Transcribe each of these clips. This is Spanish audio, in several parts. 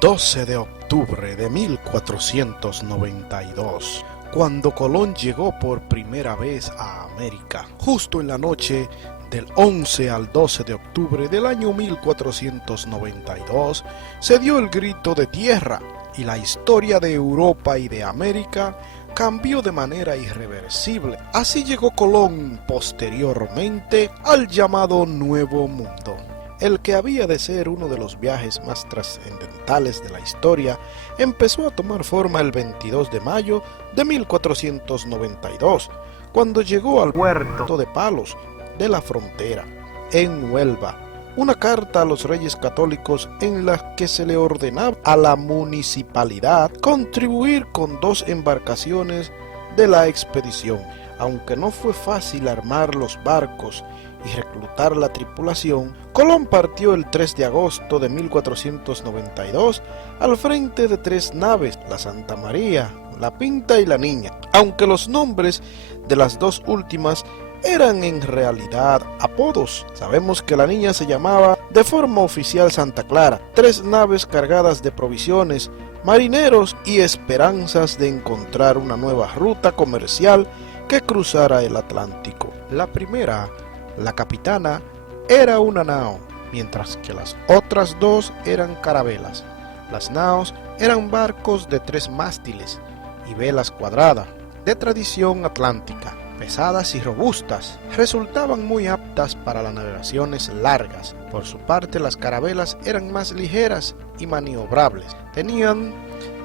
12 de octubre de 1492, cuando Colón llegó por primera vez a América, justo en la noche del 11 al 12 de octubre del año 1492, se dio el grito de tierra y la historia de Europa y de América cambió de manera irreversible. Así llegó Colón posteriormente al llamado Nuevo Mundo, el que había de ser uno de los viajes más trascendentales de la historia. Empezó a tomar forma el 22 de mayo de 1492, cuando llegó al puerto de Palos de la Frontera, en Huelva, una carta a los reyes católicos en la que se le ordenaba a la municipalidad contribuir con 2 embarcaciones de la expedición. Aunque no fue fácil armar los barcos y reclutar la tripulación, Colón partió el 3 de agosto de 1492 al frente de 3 naves, la Santa María, la Pinta y la Niña, aunque los nombres de las 2 últimas eran en realidad apodos. Sabemos que la Niña se llamaba de forma oficial Santa Clara. 3 naves cargadas de provisiones, marineros y esperanzas de encontrar una nueva ruta comercial que cruzara el Atlántico. La primera, la capitana, era una nao, mientras que las otras 2 eran carabelas. Las naos eran barcos de 3 mástiles y velas cuadradas, de tradición atlántica. Pesadas y robustas, resultaban muy aptas para las navegaciones largas. Por su parte, las carabelas eran más ligeras y maniobrables. Tenían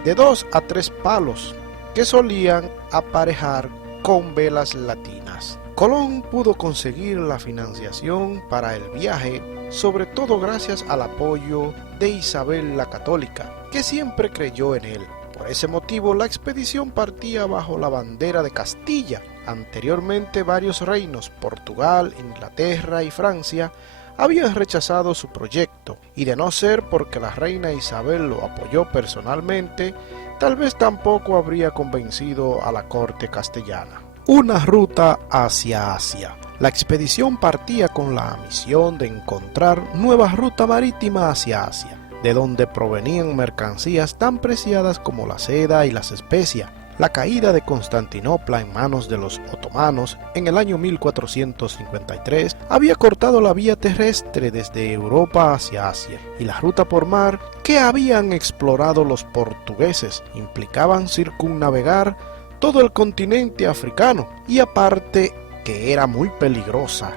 de 2 a 3 palos que solían aparejar con velas latinas. Colón pudo conseguir la financiación para el viaje, sobre todo gracias al apoyo de Isabel la Católica, que siempre creyó en él. Por ese motivo, la expedición partía bajo la bandera de Castilla. Anteriormente, varios reinos, Portugal, Inglaterra y Francia, habían rechazado su proyecto, y de no ser porque la reina Isabel lo apoyó personalmente, tal vez tampoco habría convencido a la corte castellana. Una ruta hacia Asia. La expedición partía con la misión de encontrar nueva ruta marítima hacia Asia, de donde provenían mercancías tan preciadas como la seda y las especias. La caída de Constantinopla en manos de los otomanos en el año 1453 había cortado la vía terrestre desde Europa hacia Asia, y la ruta por mar que habían explorado los portugueses implicaban circunnavegar todo el continente africano, y aparte que era muy peligrosa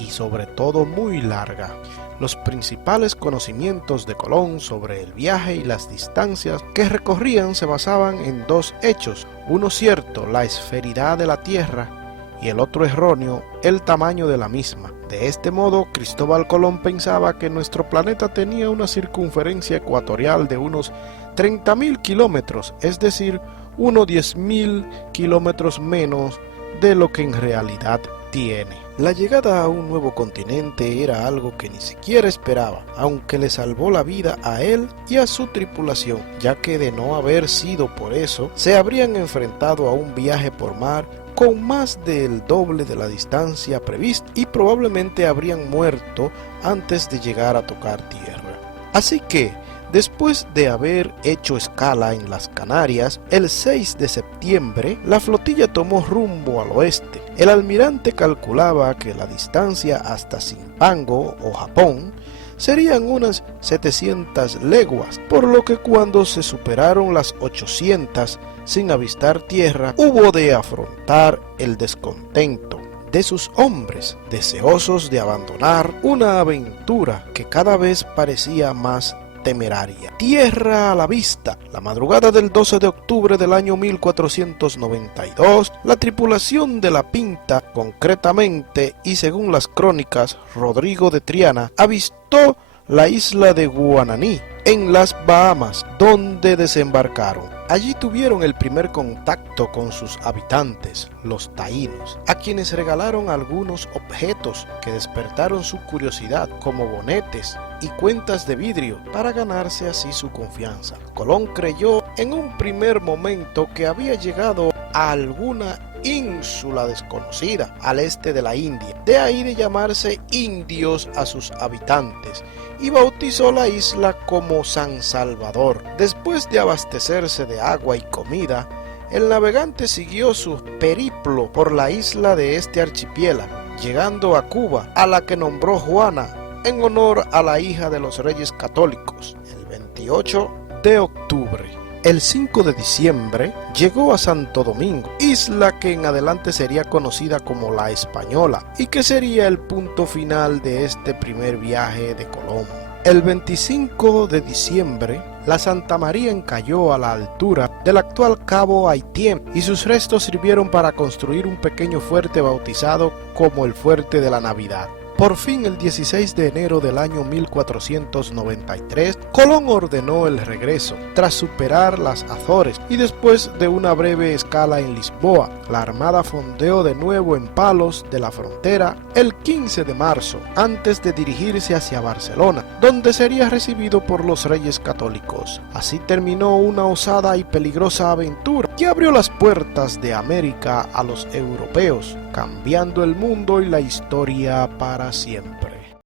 y sobre todo muy larga. Los principales conocimientos de Colón sobre el viaje y las distancias que recorrían se basaban en 2 hechos, uno cierto, la esferidad de la Tierra, y el otro erróneo, el tamaño de la misma. De este modo, Cristóbal Colón pensaba que nuestro planeta tenía una circunferencia ecuatorial de unos 30.000 kilómetros, es decir, unos 10.000 kilómetros menos de lo que en realidad tiene. La llegada a un nuevo continente era algo que ni siquiera esperaba, aunque le salvó la vida a él y a su tripulación, ya que de no haber sido por eso, se habrían enfrentado a un viaje por mar con más del doble de la distancia prevista y probablemente habrían muerto antes de llegar a tocar tierra. Así que, después de haber hecho escala en las Canarias, el 6 de septiembre, la flotilla tomó rumbo al oeste. El almirante calculaba que la distancia hasta Zimpango o Japón serían unas 700 leguas, por lo que cuando se superaron las 800 sin avistar tierra, hubo de afrontar el descontento de sus hombres, deseosos de abandonar una aventura que cada vez parecía más temeraria. Tierra a la vista. La madrugada del 12 de octubre del año 1492, la tripulación de la Pinta, concretamente y según las crónicas, Rodrigo de Triana, avistó la isla de Guananí, en las Bahamas, donde desembarcaron. Allí tuvieron el primer contacto con sus habitantes, los taínos, a quienes regalaron algunos objetos que despertaron su curiosidad, como bonetes y cuentas de vidrio, para ganarse así su confianza. Colón creyó en un primer momento que había llegado a alguna ínsula desconocida al este de la India. De ahí de llamarse indios a sus habitantes, y bautizó la isla como San Salvador. Después de abastecerse de agua y comida, el navegante siguió su periplo por la isla de este archipiélago, llegando a Cuba, a la que nombró Juana, en honor a la hija de los reyes católicos, el 28 de octubre. El 5 de diciembre llegó a Santo Domingo, isla que en adelante sería conocida como La Española y que sería el punto final de este primer viaje de Colón. El 25 de diciembre, la Santa María encalló a la altura del actual Cabo Haitien y sus restos sirvieron para construir un pequeño fuerte bautizado como el Fuerte de la Navidad. Por fin, el 16 de enero del año 1493, Colón ordenó el regreso, tras superar las Azores, y después de una breve escala en Lisboa, la Armada fondeó de nuevo en Palos de la Frontera el 15 de marzo, antes de dirigirse hacia Barcelona, donde sería recibido por los Reyes Católicos. Así terminó una osada y peligrosa aventura que abrió las puertas de América a los europeos, cambiando el mundo y la historia para siempre.